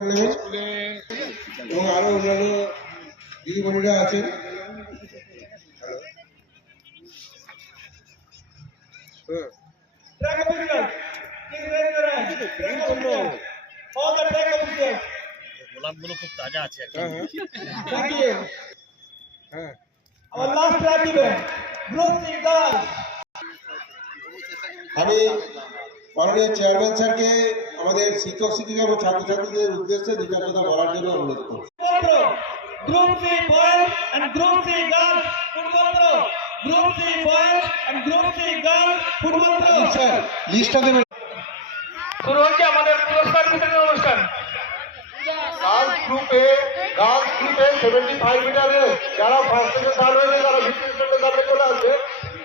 এবং আরো অন্যান্য দিদিমণিরা আছেন। গোলাপগুলো খুব তাজা আছে। আমি মাননীয় চেয়ারম্যান স্যারকে আমাদের শিক্ষক শিক্ষিকা এবং ছাত্রছাত্রীদের উদ্দেশ্যে দুটো কথা বলার জন্য অনুরোধ করছি। Group C boys and Group C girls football throw. Group C boys and Group C girls football throw. Sir লিস্টটা দেবেন। শুরু হচ্ছে আমাদের পুরস্কার বিতরণ অনুষ্ঠান। গার্লস গ্রুপে 75 মিটারে যারা ফার্স্ট থেকে থার্ড হয়েছে তারা ভিত্তি স্ট্যান্ডে দাঁড়িয়ে চলে আসবে।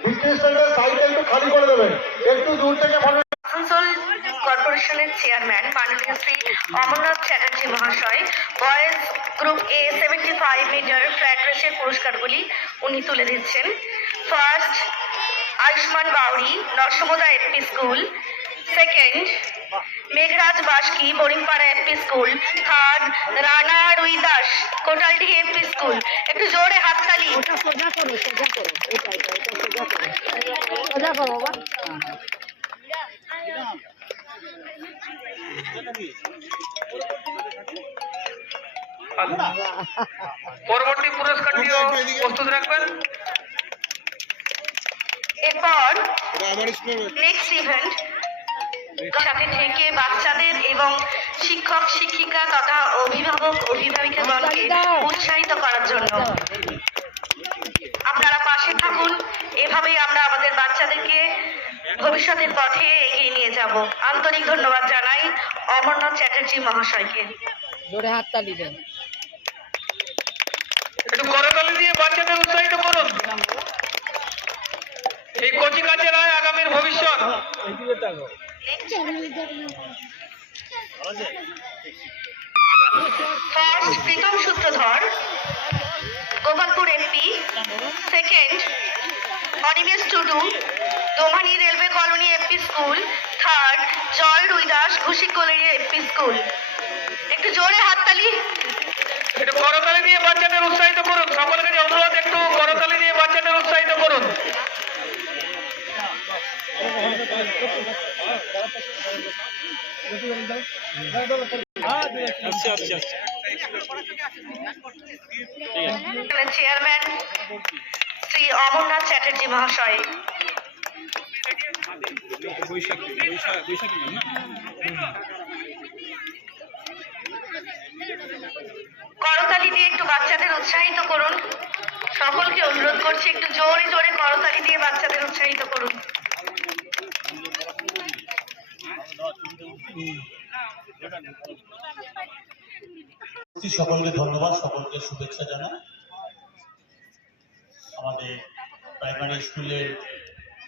ভিত্তি স্ট্যান্ডের সাইডটা একটু খালি করে দেবেন, একটু দূর থেকে আসানসোল কর্পোরেশনের চেয়ারম্যান মাননীয় শ্রী অমরনাথ চ্যাটার্জি মহাশয় boys group A 75 metre flat রেসের পুরস্কারগুলি উনি তুলে দিচ্ছেন। First Ayushman Bauri Narsamda AP school, second Meghraj Baski Boringpara AP school, third Rana Rui Das কোটালডি AP school. একটু জোরে হাততালি। পরবর্তী পুরস্কারটিও প্রস্তুত রাখবেন। এরপর নেক্সট ইভেন্ট সাথে থেকে বাচ্চাদের এবং শিক্ষক শিক্ষিকা তথা অভিভাবক অভিভাবিকাগণকে উৎসাহিত করার জন্য আপনারা পাশে থাকুন। এভাবেই আমরা আমাদের বাচ্চাদেরকে ভবিষ্যতের পথে এগিয়ে নিয়ে যাব। আন্তরিক ধন্যবাদ জানাই অমরনাথ চ্যাটার্জি মহাশয়কে। জোরে হাততালি দেন। একটু করতালি দিয়ে বাচ্চাদের উৎসাহিত করুন। এই কচি কাচেরাই আগামীর ভবিষ্যৎ। First Pritam Sutradhar Gopalpur MP, second Animesh Tudu Domani railway colony AP school, third Joy Ruidas Ghushikoli AP school. একটু জোরে হাততালি। একটু করতালি দিয়ে বাচ্চাদের উৎসাহিত করুন। সকলের কাছে অনুরোধ, একটু করতালি দিয়ে বাচ্চাদের উৎসাহিত করুন। চেয়ারম্যান শ্রী অমরনাথ চ্যাটার্জি মহাশয়। করতালি দিয়ে একটু বাচ্চাদের উৎসাহিত করুন। সকলকে অনুরোধ করছি, একটু জোরে জোরে করতালি দিয়ে বাচ্চাদের উৎসাহিত করুন। সকলকে ধন্যবাদ, সকলকে শুভেচ্ছা জানাই। আমাদের প্রাইমারি স্কুলের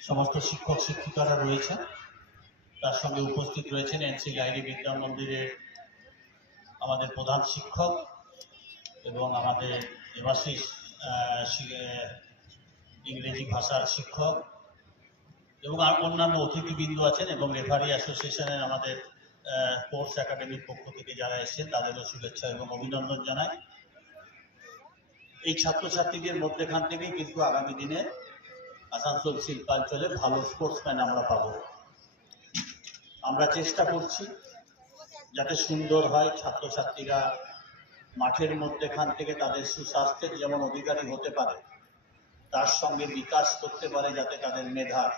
সমস্ত শিক্ষক শিক্ষিকারা রয়েছেন, তার সঙ্গে উপস্থিত রয়েছেন এনসি লাইরি বিদ্যা মন্দিরের আমাদের প্রধান শিক্ষক এবং আমাদের দেবাশিস ইংরেজি ভাষার শিক্ষক এবং অন্যান্য অতিথিবৃন্দ আছেন এবং রেফারি অ্যাসোসিয়েশনের আমাদের স্পোর্টস একাডেমির পক্ষ থেকে যারা এসেছেন তাদেরও শুভেচ্ছা এবং অভিনন্দন জানাই। এই ছাত্রছাত্রীদের মধ্যেখান থেকেই কিন্তু আগামী দিনে আসানসোল শিল্পাঞ্চলে ভালো স্পোর্টসম্যান আমরা পাব। আমরা চেষ্টা করছি যাতে সুন্দর হয়, ছাত্রছাত্রীরা মাঠের মধ্যেখান থেকে তাদের সুস্বাস্থ্যের যেমন অধিকারী হতে পারে, তার সঙ্গে বিকাশ করতে পারে যাতে তাদের মেধার,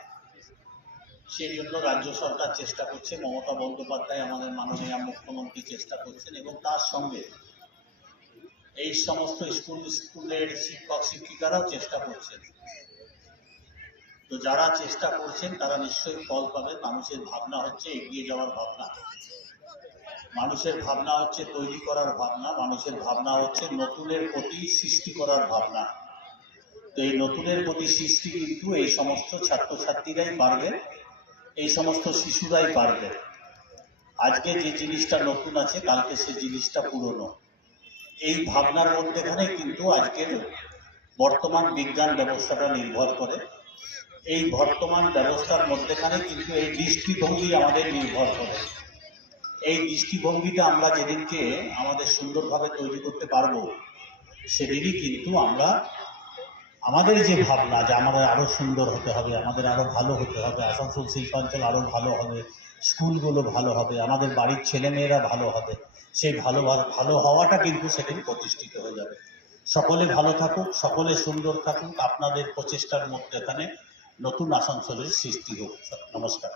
সেই জন্য রাজ্য সরকার চেষ্টা করছে। মমতা বন্দ্যোপাধ্যায় আমাদের মাননীয় মুখ্যমন্ত্রী চেষ্টা করছেন এবং তার সঙ্গে এই সমস্ত স্কুলের শিক্ষক শিক্ষিকারাও চেষ্টা করছেন। তো যারা চেষ্টা করছেন তারা নিশ্চয়ই ফল পাবেন। মানুষের ভাবনা হচ্ছে এগিয়ে যাওয়ার ভাবনা, মানুষের ভাবনা হচ্ছে তৈরি করার ভাবনা, মানুষের ভাবনা হচ্ছে নতুনের প্রতি সৃষ্টি করার ভাবনা। তো এই নতুনের প্রতি সৃষ্টি কিন্তু এই সমস্ত ছাত্রছাত্রীরাই পারবে, এই সমস্ত শিশুরাই পারবে। আজকে যে জিনিসটা নতুন আছে কালকে সে জিনিসটা পুরনো, এই ভাবনার মধ্যেখানে কিন্তু আজকের বর্তমান বিজ্ঞান ব্যবস্থাটা নির্ভর করে। এই বর্তমান ব্যবস্থার মধ্যেখানে কিন্তু এই দৃষ্টিভঙ্গি আমাদের নির্ভর করে। এই দৃষ্টিভঙ্গিটা আমরা যেদিনকে আমাদের সুন্দরভাবে তৈরি করতে পারবো, সেদিনই কিন্তু আমরা আমাদের যে ভাবনা যে আমাদের আরো সুন্দর হতে হবে, আমাদের আরো ভালো হতে হবে, আসানসোল শিল্পাঞ্চল আরো ভালো হবে, স্কুলগুলো ভালো হবে, আমাদের বাড়ির ছেলেমেয়েরা ভালো হবে, সেই ভালো হওয়াটা কিন্তু সেদিন প্রতিষ্ঠিত হয়ে যাবে। সকলে ভালো থাকুক, সকলে সুন্দর থাকুক, আপনাদের প্রচেষ্টার মধ্যে এখানে নতুন আসানসোলের সৃষ্টি হোক। নমস্কার।